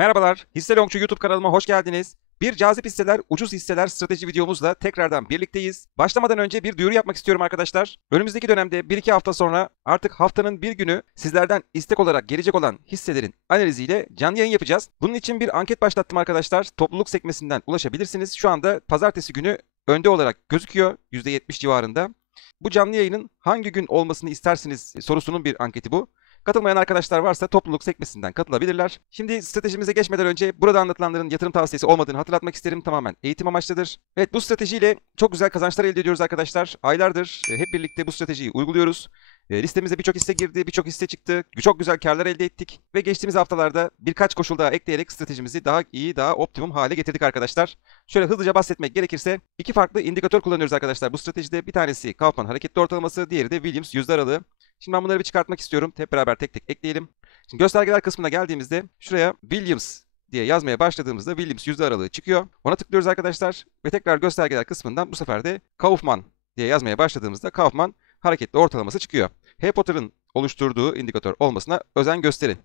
Merhabalar, Hisse Longçu YouTube kanalıma hoş geldiniz. Bir cazip hisseler, ucuz hisseler strateji videomuzla tekrardan birlikteyiz. Başlamadan önce bir duyuru yapmak istiyorum arkadaşlar. Önümüzdeki dönemde 1-2 hafta sonra artık haftanın bir günü sizlerden istek olarak gelecek olan hisselerin analiziyle canlı yayın yapacağız. Bunun için bir anket başlattım arkadaşlar. Topluluk sekmesinden ulaşabilirsiniz. Şu anda pazartesi günü önde olarak gözüküyor %70 civarında. Bu canlı yayının hangi gün olmasını istersiniz sorusunun bir anketi bu. Katılmayan arkadaşlar varsa topluluk sekmesinden katılabilirler. Şimdi stratejimize geçmeden önce burada anlatılanların yatırım tavsiyesi olmadığını hatırlatmak isterim. Tamamen eğitim amaçlıdır. Evet, bu stratejiyle çok güzel kazançlar elde ediyoruz arkadaşlar. Aylardır hep birlikte bu stratejiyi uyguluyoruz. Listemize birçok hisse girdi, birçok hisse çıktı. Çok güzel karlar elde ettik. Ve geçtiğimiz haftalarda birkaç koşul daha ekleyerek stratejimizi daha iyi, daha optimum hale getirdik arkadaşlar. Şöyle hızlıca bahsetmek gerekirse iki farklı indikatör kullanıyoruz arkadaşlar bu stratejide. Bir tanesi Kaufman hareketli ortalaması, diğeri de Williams yüzde aralığı. Şimdi ben bunları bir çıkartmak istiyorum. Hep beraber tek tek ekleyelim. Şimdi göstergeler kısmına geldiğimizde şuraya Williams diye yazmaya başladığımızda Williams yüzde aralığı çıkıyor. Ona tıklıyoruz arkadaşlar ve tekrar göstergeler kısmından bu sefer de Kaufman diye yazmaya başladığımızda Kaufman hareketli ortalaması çıkıyor. H. Potter'ın oluşturduğu indikatör olmasına özen gösterin.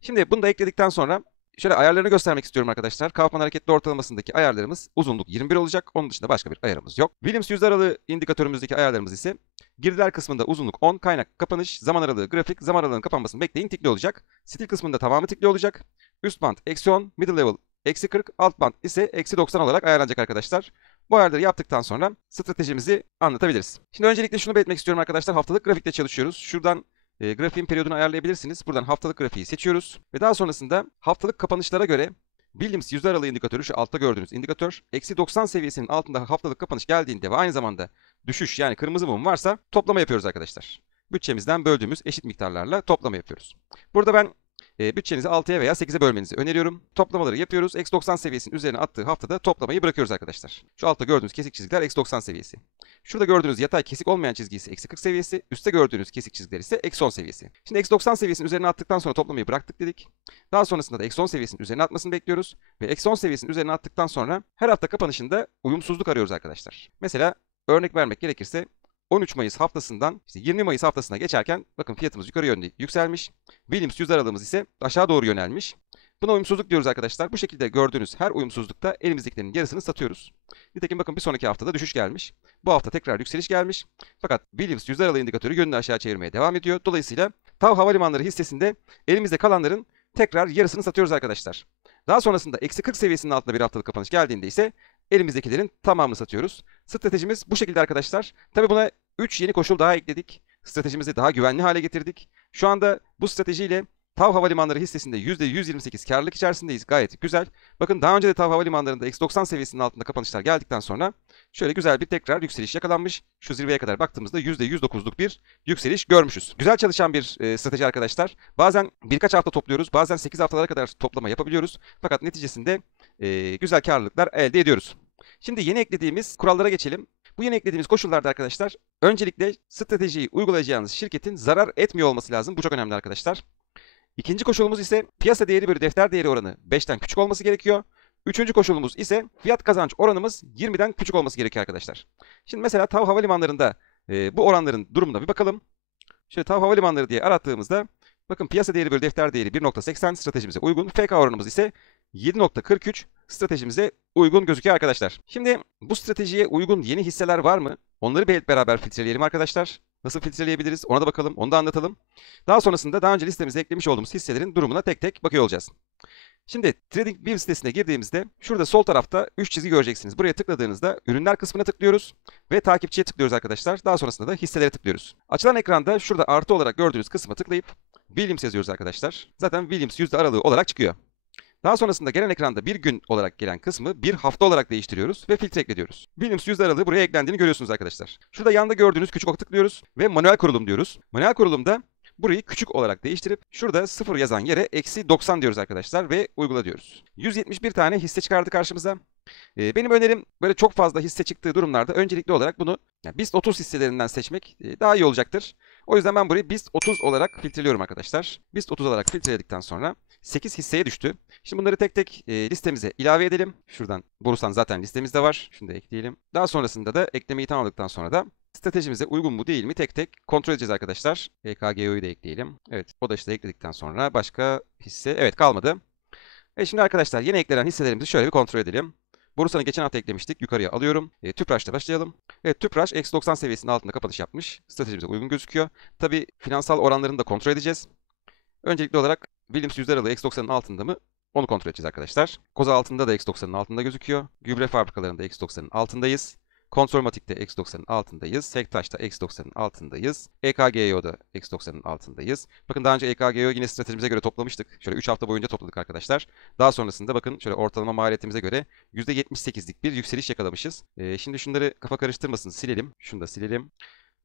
Şimdi bunu da ekledikten sonra şöyle ayarlarını göstermek istiyorum arkadaşlar. Kaufman hareketli ortalamasındaki ayarlarımız uzunluk 21 olacak. Onun dışında başka bir ayarımız yok. Williams yüzde aralığı indikatörümüzdeki ayarlarımız ise girdiler kısmında uzunluk 10, kaynak kapanış, zaman aralığı grafik, zaman aralığının kapanmasını bekleyin tikli olacak. Stil kısmında tamamı tikli olacak. Üst band eksi 10, middle level eksi 40, alt band ise eksi 90 olarak ayarlanacak arkadaşlar. Bu ayarları yaptıktan sonra stratejimizi anlatabiliriz. Şimdi öncelikle şunu belirtmek istiyorum arkadaşlar. Haftalık grafikte çalışıyoruz. Şuradan grafiğin periyodunu ayarlayabilirsiniz. Buradan haftalık grafiği seçiyoruz. Ve daha sonrasında haftalık kapanışlara göre Williams yüzde aralığı indikatörü, şu altta gördüğünüz indikatör, eksi 90 seviyesinin altında haftalık kapanış geldiğinde ve aynı zamanda düşüş yani kırmızı mum varsa toplama yapıyoruz arkadaşlar. Bütçemizden böldüğümüz eşit miktarlarla toplama yapıyoruz. Burada ben bütçenizi 6'ya veya 8'e bölmenizi öneriyorum. Toplamaları yapıyoruz. Eksi 90 seviyesinin üzerine attığı haftada toplamayı bırakıyoruz arkadaşlar. Şu altta gördüğünüz kesik çizgiler eksi 90 seviyesi. Şurada gördüğünüz yatay kesik olmayan çizgi ise eksi 40 seviyesi. Üstte gördüğünüz kesik çizgiler ise eksi 10 seviyesi. Şimdi eksi 90 seviyesinin üzerine attıktan sonra toplamayı bıraktık dedik. Daha sonrasında da eksi 10 seviyesinin üzerine atmasını bekliyoruz. Ve eksi 10 seviyesinin üzerine attıktan sonra her hafta kapanışında uyumsuzluk arıyoruz arkadaşlar. Mesela örnek vermek gerekirse 13 Mayıs haftasından 20 Mayıs haftasına geçerken bakın fiyatımız yukarı yönde yükselmiş. Williams yüzde aralığımız ise aşağı doğru yönelmiş. Buna uyumsuzluk diyoruz arkadaşlar. Bu şekilde gördüğünüz her uyumsuzlukta elimizdekilerin yarısını satıyoruz. Nitekim bakın bir sonraki haftada düşüş gelmiş. Bu hafta tekrar yükseliş gelmiş. Fakat Williams yüzde aralığı indikatörü yönünü aşağı çevirmeye devam ediyor. Dolayısıyla TAV Havalimanları hissesinde elimizde kalanların tekrar yarısını satıyoruz arkadaşlar. Daha sonrasında eksi 40 seviyesinin altında bir haftalık kapanış geldiğinde ise elimizdekilerin tamamını satıyoruz. Stratejimiz bu şekilde arkadaşlar. Tabi buna 3 yeni koşul daha ekledik. Stratejimizi daha güvenli hale getirdik. Şu anda bu stratejiyle TAV Havalimanları hissesinde %128 karlılık içerisindeyiz. Gayet güzel. Bakın daha önce de TAV Havalimanları'nda eksi 90 seviyesinin altında kapanışlar geldikten sonra şöyle güzel bir tekrar yükseliş yakalanmış. Şu zirveye kadar baktığımızda %109'luk bir yükseliş görmüşüz. Güzel çalışan bir strateji arkadaşlar. Bazen birkaç hafta topluyoruz. Bazen 8 haftalara kadar toplama yapabiliyoruz. Fakat neticesinde güzel karlılıklar elde ediyoruz. Şimdi yeni eklediğimiz kurallara geçelim. Bu yeni eklediğimiz koşullarda arkadaşlar öncelikle stratejiyi uygulayacağınız şirketin zarar etmiyor olması lazım. Bu çok önemli arkadaşlar. İkinci koşulumuz ise piyasa değeri bölü defter değeri oranı 5'ten küçük olması gerekiyor. Üçüncü koşulumuz ise fiyat kazanç oranımız 20'den küçük olması gerekiyor arkadaşlar. Şimdi mesela TAV Havalimanları'nda bu oranların durumuna bir bakalım. Şöyle TAV Havalimanları diye arattığımızda bakın piyasa değeri bölü defter değeri 1.80 stratejimize uygun. FK oranımız ise 7.43 stratejimize uygun gözüküyor arkadaşlar. Şimdi bu stratejiye uygun yeni hisseler var mı? Onları hep beraber filtreleyelim arkadaşlar. Nasıl filtreleyebiliriz? Ona da bakalım, onu da anlatalım. Daha sonrasında daha önce listemize eklemiş olduğumuz hisselerin durumuna tek tek bakıyor olacağız. Şimdi TradingView sitesine girdiğimizde şurada sol tarafta 3 çizgi göreceksiniz. Buraya tıkladığınızda ürünler kısmına tıklıyoruz ve takipçiye tıklıyoruz arkadaşlar. Daha sonrasında da hisselere tıklıyoruz. Açılan ekranda şurada artı olarak gördüğünüz kısma tıklayıp Williams yazıyoruz arkadaşlar. Zaten Williams yüzde aralığı olarak çıkıyor. Daha sonrasında gelen ekranda bir gün olarak gelen kısmı bir hafta olarak değiştiriyoruz ve filtre ekliyoruz. Williams yüzde aralığı buraya eklendiğini görüyorsunuz arkadaşlar. Şurada yanda gördüğünüz küçük oku tıklıyoruz ve manuel kurulum diyoruz. Manuel kurulumda burayı küçük olarak değiştirip şurada 0 yazan yere eksi 90 diyoruz arkadaşlar ve uygula diyoruz. 171 tane hisse çıkardı karşımıza. Benim önerim böyle çok fazla hisse çıktığı durumlarda öncelikli olarak bunu BIST 30 hisselerinden seçmek daha iyi olacaktır. O yüzden ben burayı BIST 30 olarak filtreliyorum arkadaşlar. BIST 30 olarak filtreledikten sonra 8 hisseye düştü. Şimdi bunları tek tek listemize ilave edelim. Şuradan Borusan zaten listemizde var. Şunu da ekleyelim. Daha sonrasında da eklemeyi tamamladıktan sonra da stratejimize uygun mu değil mi tek tek kontrol edeceğiz arkadaşlar. EKGO'yu da ekleyelim. Evet, o da işte ekledikten sonra başka hisse evet kalmadı. Şimdi arkadaşlar yeni eklenen hisselerimizi şöyle bir kontrol edelim. Borusan'ı geçen hafta eklemiştik. Yukarıya alıyorum. Tüpraş'la başlayalım. Evet, Tüpraş eksi 90 seviyesinin altında kapanış yapmış. Stratejimize uygun gözüküyor. Tabi finansal oranlarını da kontrol edeceğiz. Öncelikli olarak Williams yüzler aralığı eksi 90'ın altında mı? Onu kontrol edeceğiz arkadaşlar. Koza altında da eksi 90'ın altında gözüküyor. Gübre fabrikalarında eksi 90'ın altındayız. Kontrolmatik'te eksi 90'ın altındayız. Sektaş'ta eksi 90'ın altındayız. EKGO'da eksi 90'ın altındayız. Bakın daha önce EKGO yine stratejimize göre toplamıştık. Şöyle 3 hafta boyunca topladık arkadaşlar. Daha sonrasında bakın şöyle ortalama maliyetimize göre %78'lik bir yükseliş yakalamışız. Şimdi şunları kafa karıştırmasın, silelim. Şunu da silelim.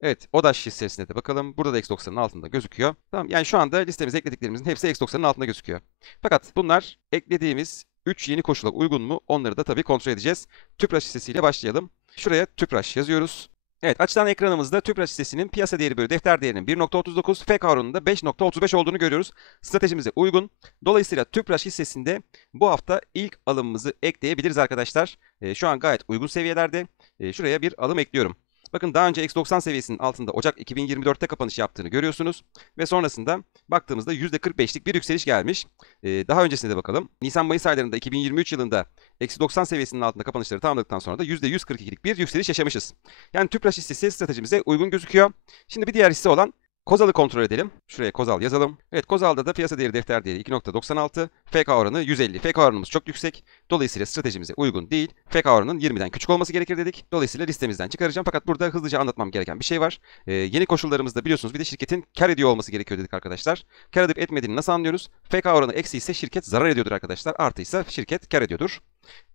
Evet, ODAŞ hissesine de bakalım. Burada da eksi 90'ın altında gözüküyor. Tamam, yani şu anda listemize eklediklerimizin hepsi eksi 90'ın altında gözüküyor. Fakat bunlar eklediğimiz 3 yeni koşula uygun mu? Onları da tabii kontrol edeceğiz. Tüpraş hissesiyle başlayalım. Şuraya Tüpraş yazıyoruz. Evet, açılan ekranımızda Tüpraş hissesinin piyasa değeri bölü defter değerinin 1.39, FK oranında 5.35 olduğunu görüyoruz. Stratejimize uygun. Dolayısıyla Tüpraş hissesinde bu hafta ilk alımımızı ekleyebiliriz arkadaşlar. Şu an gayet uygun seviyelerde. Şuraya bir alım ekliyorum. Bakın daha önce eksi 90 seviyesinin altında Ocak 2024'te kapanış yaptığını görüyorsunuz. Ve sonrasında baktığımızda %45'lik bir yükseliş gelmiş. Daha öncesine de bakalım. Nisan-Mayıs aylarında 2023 yılında eksi 90 seviyesinin altında kapanışları tamamladıktan sonra da %142'lik bir yükseliş yaşamışız. Yani Tüpraş hissesi stratejimize uygun gözüküyor. Şimdi bir diğer hisse olan Kozal'ı kontrol edelim. Şuraya Kozal yazalım. Evet, Kozal'da da piyasa değeri defter değeri 2.96. FK oranı 150. FK oranımız çok yüksek. Dolayısıyla stratejimize uygun değil. FK oranının 20'den küçük olması gerekir dedik. Dolayısıyla listemizden çıkaracağım. Fakat burada hızlıca anlatmam gereken bir şey var. Yeni koşullarımızda biliyorsunuz bir de şirketin kar ediyor olması gerekiyor dedik arkadaşlar. Kar edip etmediğini nasıl anlıyoruz? FK oranı eksi ise şirket zarar ediyordur arkadaşlar. Artı ise şirket kar ediyordur.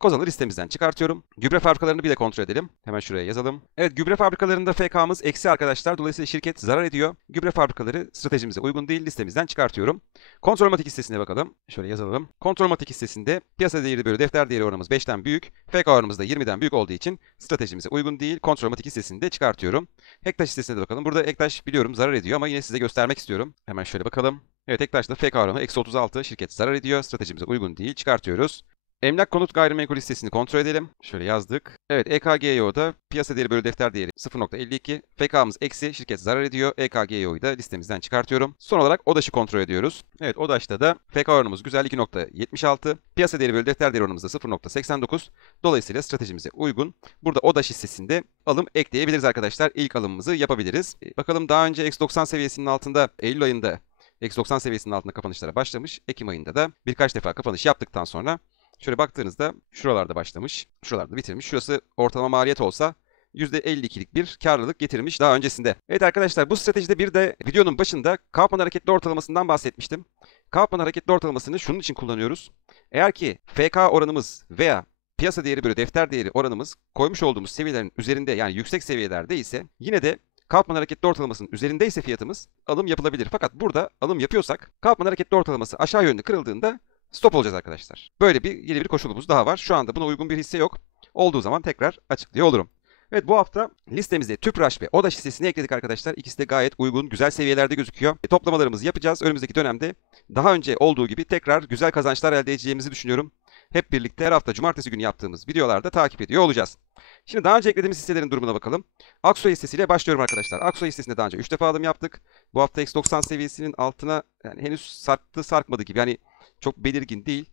Kozal'ı listemizden çıkartıyorum. Gübre fabrikalarını bir de kontrol edelim. Hemen şuraya yazalım. Evet, gübre fabrikalarında FK'mız eksi arkadaşlar. Dolayısıyla şirket zarar ediyor. Gübre fabrikaları stratejimize uygun değil. Listemizden çıkartıyorum. Kontrolmatik hissesine bakalım. Şöyle yazalım. Kontrolmatik hissesinde piyasa değeri bölü defter değeri oranımız 5'ten büyük. FK oranımız da 20'den büyük olduğu için stratejimize uygun değil. Kontrolmatik hissesini de çıkartıyorum. Ektaş hissesine de bakalım. Burada Ektaş biliyorum zarar ediyor ama yine size göstermek istiyorum. Hemen şöyle bakalım. Evet, Ektaş'ta FK oranı eksi 36. Şirket zarar ediyor. Stratejimize uygun değil. Çıkartıyoruz. Emlak konut gayrimenkul listesini kontrol edelim. Şöyle yazdık. Evet, EKGO'da piyasa değeri bölü defter değeri 0.52. FK'mız eksi, şirket zarar ediyor. EKGO'yu da listemizden çıkartıyorum. Son olarak ODAŞ'ı kontrol ediyoruz. Evet, ODAŞ'ta da FK oranımız güzel 2.76. Piyasa değeri bölü defter değeri oranımız da 0.89. Dolayısıyla stratejimize uygun. Burada ODAŞ hissesinde alım ekleyebiliriz arkadaşlar. İlk alımımızı yapabiliriz. Bakalım daha önce eksi 90 seviyesinin altında Eylül ayında eksi 90 seviyesinin altında kapanışlara başlamış. Ekim ayında da birkaç defa kapanış yaptıktan sonra şöyle baktığınızda şuralarda başlamış, şuralarda bitirmiş. Şurası ortalama maliyet olsa %52'lik bir karlılık getirmiş daha öncesinde. Evet arkadaşlar, bu stratejide bir de videonun başında Kaufman hareketli ortalamasından bahsetmiştim. Kaufman hareketli ortalamasını şunun için kullanıyoruz. Eğer ki FK oranımız veya piyasa değeri bölü defter değeri oranımız koymuş olduğumuz seviyelerin üzerinde, yani yüksek seviyelerde ise yine de Kaufman hareketli ortalamasının üzerindeyse fiyatımız alım yapılabilir. Fakat burada alım yapıyorsak Kaufman hareketli ortalaması aşağı yönlü kırıldığında stop olacağız arkadaşlar. Böyle yeni bir koşulumuz daha var. Şu anda buna uygun bir hisse yok. Olduğu zaman tekrar açıklıyor olurum. Evet, bu hafta listemizde Tüpraş ve ODAŞ hissesini ekledik arkadaşlar. İkisi de gayet uygun, güzel seviyelerde gözüküyor. Toplamalarımızı yapacağız. Önümüzdeki dönemde daha önce olduğu gibi tekrar güzel kazançlar elde edeceğimizi düşünüyorum. Hep birlikte her hafta cumartesi günü yaptığımız videolarda takip ediyor olacağız. Şimdi daha önce eklediğimiz hisselerin durumuna bakalım. Aksoy hissesiyle başlıyorum arkadaşlar. Aksoy hissesinde daha önce 3 defa alım yaptık. Bu hafta eksi 90 seviyesinin altına yani henüz sarktı sarkmadı gibi. Yani çok belirgin değil.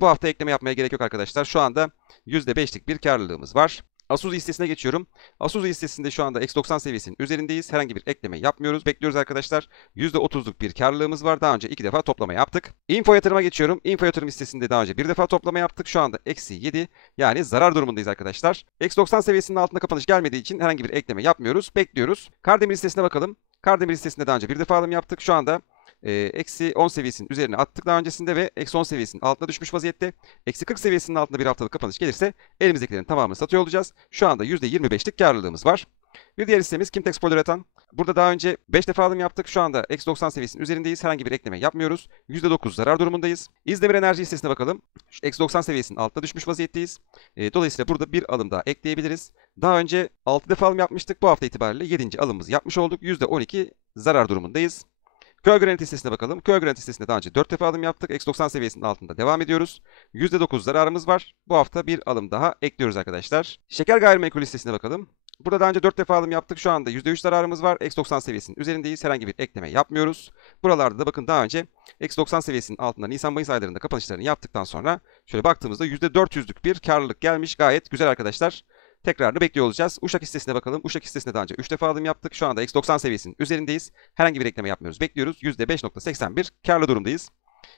Bu hafta ekleme yapmaya gerek yok arkadaşlar. Şu anda %5'lik bir karlılığımız var. Asuzu hissesine geçiyorum. Asuzu hissesinde şu anda eksi 90 seviyesinin üzerindeyiz. Herhangi bir ekleme yapmıyoruz. Bekliyoruz arkadaşlar. %30'luk bir karlılığımız var. Daha önce 2 defa toplama yaptık. Info yatırıma geçiyorum. Info yatırım hissesinde daha önce 1 defa toplama yaptık. Şu anda eksi 7. Yani zarar durumundayız arkadaşlar. Eksi 90 seviyesinin altına kapanış gelmediği için herhangi bir ekleme yapmıyoruz. Bekliyoruz. Kardemir hissesine bakalım. Kardemir hissesinde daha önce 1 defa alım yaptık. Şu anda eksi 10 seviyesinin üzerine attık daha öncesinde ve eksi 10 seviyesinin altına düşmüş vaziyette. Eksi 40 seviyesinin altında bir haftalık kapanış gelirse elimizdekilerin tamamını satıyor olacağız. Şu anda %25'lik karlılığımız var. Bir diğer hissemiz Kimtex Poliüretan. Burada daha önce 5 defa alım yaptık. Şu anda eksi 90 seviyesinin üzerindeyiz. Herhangi bir ekleme yapmıyoruz. %9 zarar durumundayız. İzdemir Enerji hissesine bakalım. Eksi 90 seviyesinin altına düşmüş vaziyetteyiz. Dolayısıyla burada bir alım daha ekleyebiliriz. Daha önce 6 defa alım yapmıştık. Bu hafta itibariyle 7. alımımızı yapmış olduk. %12 zarar durumundayız. Köy Granit hissesine bakalım. Köy Granit hissesinde daha önce 4 defa alım yaptık. Eksi 90 seviyesinin altında devam ediyoruz. %9 zararımız var. Bu hafta bir alım daha ekliyoruz arkadaşlar. Şeker Gayrimenkul hissesine bakalım. Burada daha önce 4 defa alım yaptık. Şu anda %3 zararımız var. Eksi 90 seviyesinin üzerindeyiz. Herhangi bir ekleme yapmıyoruz. Buralarda da bakın daha önce eksi 90 seviyesinin altında Nisan-Mayıs aylarında kapanışlarını yaptıktan sonra şöyle baktığımızda %400'lük bir karlılık gelmiş. Gayet güzel arkadaşlar. Tekrarını bekliyor olacağız. Uşak hissesine bakalım. Uşak hissesine daha önce 3 defa alım yaptık. Şu anda eksi 90 seviyesinin üzerindeyiz. Herhangi bir ekleme yapmıyoruz. Bekliyoruz. %5.81 karlı durumdayız.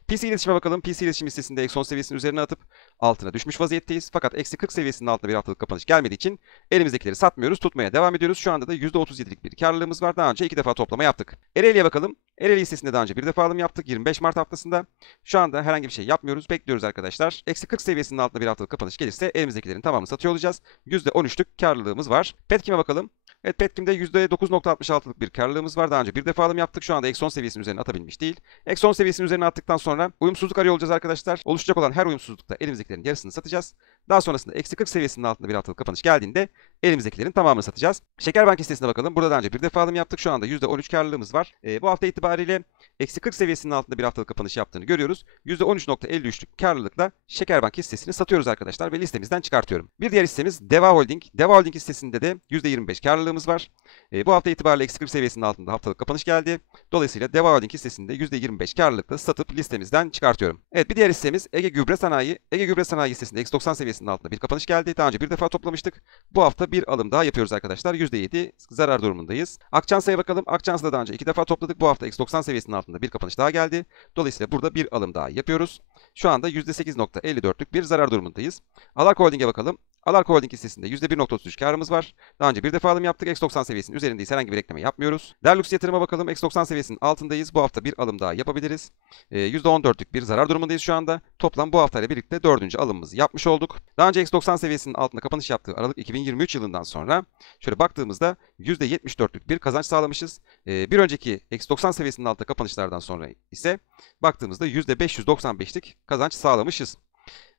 PC iletişime bakalım. PC iletişim listesinde eksi 10 seviyesinin üzerine atıp altına düşmüş vaziyetteyiz. Fakat eksi 40 seviyesinin altında bir haftalık kapanış gelmediği için elimizdekileri satmıyoruz. Tutmaya devam ediyoruz. Şu anda da %37'lik bir karlılığımız var. Daha önce 2 defa toplama yaptık. Ereğli'ye bakalım. Ereğli hissesinde daha önce bir defa alım yaptık. 25 Mart haftasında. Şu anda herhangi bir şey yapmıyoruz. Bekliyoruz arkadaşlar. Eksi 40 seviyesinin altında bir haftalık kapanış gelirse elimizdekilerin tamamını satıyor olacağız. %13'lük karlılığımız var. Petkim'e bakalım. Evet, Petkim'de %9.66'lık bir karlılığımız var. Daha önce bir defa alım yaptık. Şu anda eksi 10 seviyesinin üzerine atabilmiş değil. Eksi 10 seviyesinin üzerine attıktan sonra uyumsuzluk arıyor olacağız arkadaşlar. Oluşacak olan her uyumsuzlukta elimizdekilerin yarısını satacağız. Daha sonrasında eksi 40 seviyesinin altında bir haftalık kapanış geldiğinde elimizdekilerin tamamını satacağız. Şekerbank hissesine bakalım. Burada daha önce bir defa alım yaptık. Şu anda %13 karlılığımız var. Bu hafta itibariyle eksi 40 seviyesinin altında bir haftalık kapanış yaptığını görüyoruz. %13.53'lük karlılıkla Şekerbank hissesini satıyoruz arkadaşlar ve listemizden çıkartıyorum. Bir diğer hissemiz Deva Holding. Deva Holding hissesinde de %25 karlılığımız var. Bu hafta itibariyle eksi 40 seviyesinin altında haftalık kapanış geldi. Dolayısıyla Deva Holding hissesinde %25 karlılıkla satıp listemizden çıkartıyorum. Evet, bir diğer hissemiz Ege Gübre Sanayi. Ege Gübre Sanayi hissesinde eksi 90 seviyesinin altında bir kapanış geldi. Daha önce bir defa toplamıştık. Bu hafta bir alım daha yapıyoruz arkadaşlar. %7 zarar durumundayız. Akçansa'ya bakalım. Akçansa'da daha önce 2 defa topladık. Bu hafta eksi 90 seviyesinin altında bir kapanış daha geldi. Dolayısıyla burada bir alım daha yapıyoruz. Şu anda %8.54'lük bir zarar durumundayız. Alarko Holding'e bakalım. Alarko Holding hissesinde %1.33 karımız var. Daha önce bir defa alım yaptık. Eksi 90 seviyesinin üzerindeyiz. Herhangi bir ekleme yapmıyoruz. Derlux yatırıma bakalım. Eksi 90 seviyesinin altındayız. Bu hafta bir alım daha yapabiliriz. %14'lük bir zarar durumundayız şu anda. Toplam bu haftayla birlikte 4. alımımızı yapmış olduk. Daha önce eksi 90 seviyesinin altında kapanış yaptığı Aralık 2023 yılından sonra şöyle baktığımızda %74'lük bir kazanç sağlamışız. Bir önceki eksi 90 seviyesinin altında kapanışlardan sonra ise baktığımızda %595'lik kazanç sağlamışız.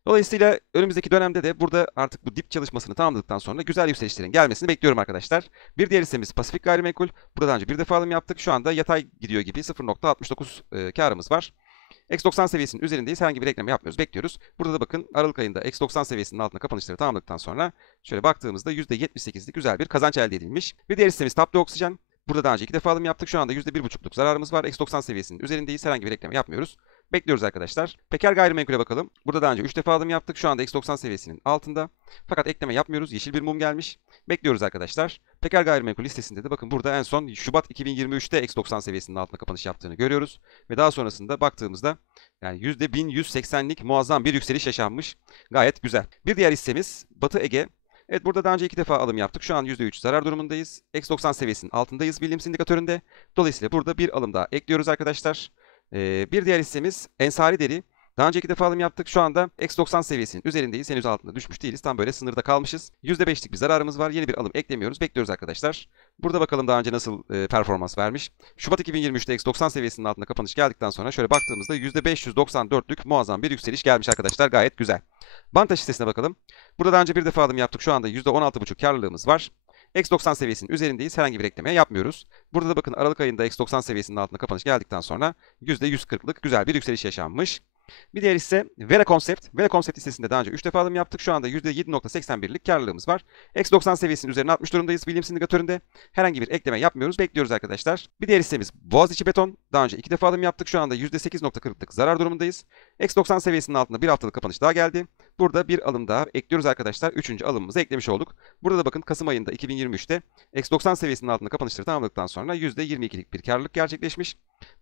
Dolayısıyla önümüzdeki dönemde de burada artık bu dip çalışmasını tamamladıktan sonra güzel yükselişlerin gelmesini bekliyorum arkadaşlar. Bir diğer hissemiz Pasifik Gayrimenkul. Burada daha önce bir defa alım yaptık. Şu anda yatay gidiyor gibi 0.69 karımız var. Eksi 90 seviyesinin üzerindeyiz. Herhangi bir ekleme yapmıyoruz. Bekliyoruz. Burada da bakın Aralık ayında eksi 90 seviyesinin altında kapanışları tamamladıktan sonra şöyle baktığımızda %78'lik güzel bir kazanç elde edilmiş. Bir diğer hissemiz Taplı Oksijen. Burada daha önce 2 defa alım yaptık. Şu anda %1.5'luk zararımız var. Eksi 90 seviyesinin üzerindeyiz. Herhangi bir ekleme yapmıyoruz. Bekliyoruz arkadaşlar. Peker Gayrimenkul'e bakalım. Burada daha önce 3 defa alım yaptık. Şu anda eksi 90 seviyesinin altında. Fakat ekleme yapmıyoruz. Yeşil bir mum gelmiş. Bekliyoruz arkadaşlar. Peker Gayrimenkul listesinde de bakın burada en son Şubat 2023'te eksi 90 seviyesinin altında kapanış yaptığını görüyoruz. Ve daha sonrasında baktığımızda yani %1180'lik muazzam bir yükseliş yaşanmış. Gayet güzel. Bir diğer hissemiz Batı Ege. Evet, burada daha önce 2 defa alım yaptık. Şu an %3 zarar durumundayız. Eksi 90 seviyesinin altındayız Williams indikatöründe. Dolayısıyla burada bir alım daha ekliyoruz arkadaşlar. Bir diğer hissemiz Ensari Deri. Daha önce 2 defa alım yaptık. Şu anda eksi 90 seviyesinin üzerindeyiz. Henüz altında düşmüş değiliz. Tam böyle sınırda kalmışız. %5'lik bir zararımız var. Yeni bir alım eklemiyoruz. Bekliyoruz arkadaşlar. Burada bakalım daha önce nasıl performans vermiş. Şubat 2023'te eksi 90 seviyesinin altında kapanış geldikten sonra şöyle baktığımızda %594'lük muazzam bir yükseliş gelmiş arkadaşlar. Gayet güzel. Bantaş hissesine bakalım. Burada daha önce bir defa alım yaptık. Şu anda %16,5 karlılığımız var. Eksi 90 seviyesinin üzerindeyiz. Herhangi bir ekleme yapmıyoruz. Burada da bakın Aralık ayında eksi 90 seviyesinin altında kapanış geldikten sonra %140'lık güzel bir yükseliş yaşanmış. Bir diğer ise Vera Concept. Vera Concept hissesinde daha önce 3 defa alım yaptık. Şu anda %7.81'lik karlılığımız var. Eksi 90 seviyesinin üzerine atmış durumdayız Williams indikatöründe. Herhangi bir ekleme yapmıyoruz. Bekliyoruz arkadaşlar. Bir diğer hissemiz Boğaziçi Beton. Daha önce 2 defa alım yaptık. Şu anda %8.40'lık zarar durumundayız. Eksi 90 seviyesinin altında bir haftalık kapanış daha geldi. Burada bir alım daha ekliyoruz arkadaşlar. 3. alımımızı eklemiş olduk. Burada da bakın Kasım ayında 2023'te eksi 90 seviyesinin altında kapanışları tamamladıktan sonra %22'lik bir karlılık gerçekleşmiş.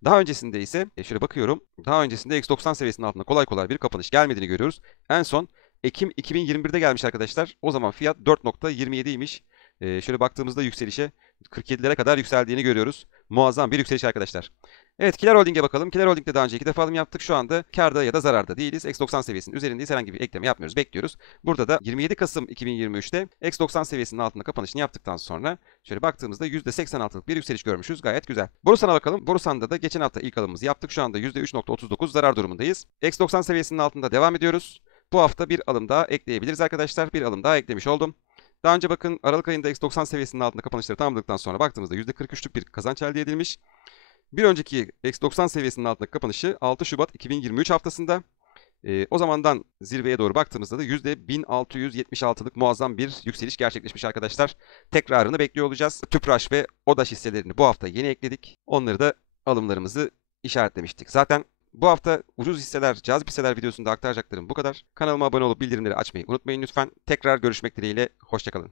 Daha öncesinde ise şöyle bakıyorum. Daha öncesinde eksi 90 seviyesinin altında kolay kolay bir kapanış gelmediğini görüyoruz. En son Ekim 2021'de gelmiş arkadaşlar. O zaman fiyat 4.27'ymiş. Şöyle baktığımızda yükselişe 47'lere kadar yükseldiğini görüyoruz. Muazzam bir yükseliş arkadaşlar. Evet, Kiler Holding'e bakalım. Kiler Holding'de daha önce 2 defa alım yaptık. Şu anda kârda ya da zararda değiliz. Eksi 90 seviyesinin üzerindeyiz. Herhangi bir ekleme yapmıyoruz. Bekliyoruz. Burada da 27 Kasım 2023'te eksi 90 seviyesinin altında kapanışını yaptıktan sonra şöyle baktığımızda %86'lık bir yükseliş görmüşüz. Gayet güzel. Borusan'a bakalım. Borusan'da da geçen hafta ilk alımımızı yaptık. Şu anda %3.39 zarar durumundayız. Eksi 90 seviyesinin altında devam ediyoruz. Bu hafta bir alım daha ekleyebiliriz arkadaşlar. Bir alım daha eklemiş oldum. Daha önce bakın Aralık ayında eksi 90 seviyesinin altında kapanışları tamamladıktan sonra baktığımızda %43'lük bir kazanç elde edilmiş. Bir önceki eksi 90 seviyesinin altındaki kapanışı 6 Şubat 2023 haftasında. O zamandan zirveye doğru baktığımızda da %1676'lık muazzam bir yükseliş gerçekleşmiş arkadaşlar. Tekrarını bekliyor olacağız. Tüpraş ve ODAŞ hisselerini bu hafta yeni ekledik. Onları da alımlarımızı işaretlemiştik. Zaten bu hafta ucuz hisseler, cazip hisseler videosunda aktaracaklarım bu kadar. Kanalıma abone olup bildirimleri açmayı unutmayın lütfen. Tekrar görüşmek dileğiyle. Hoşça kalın.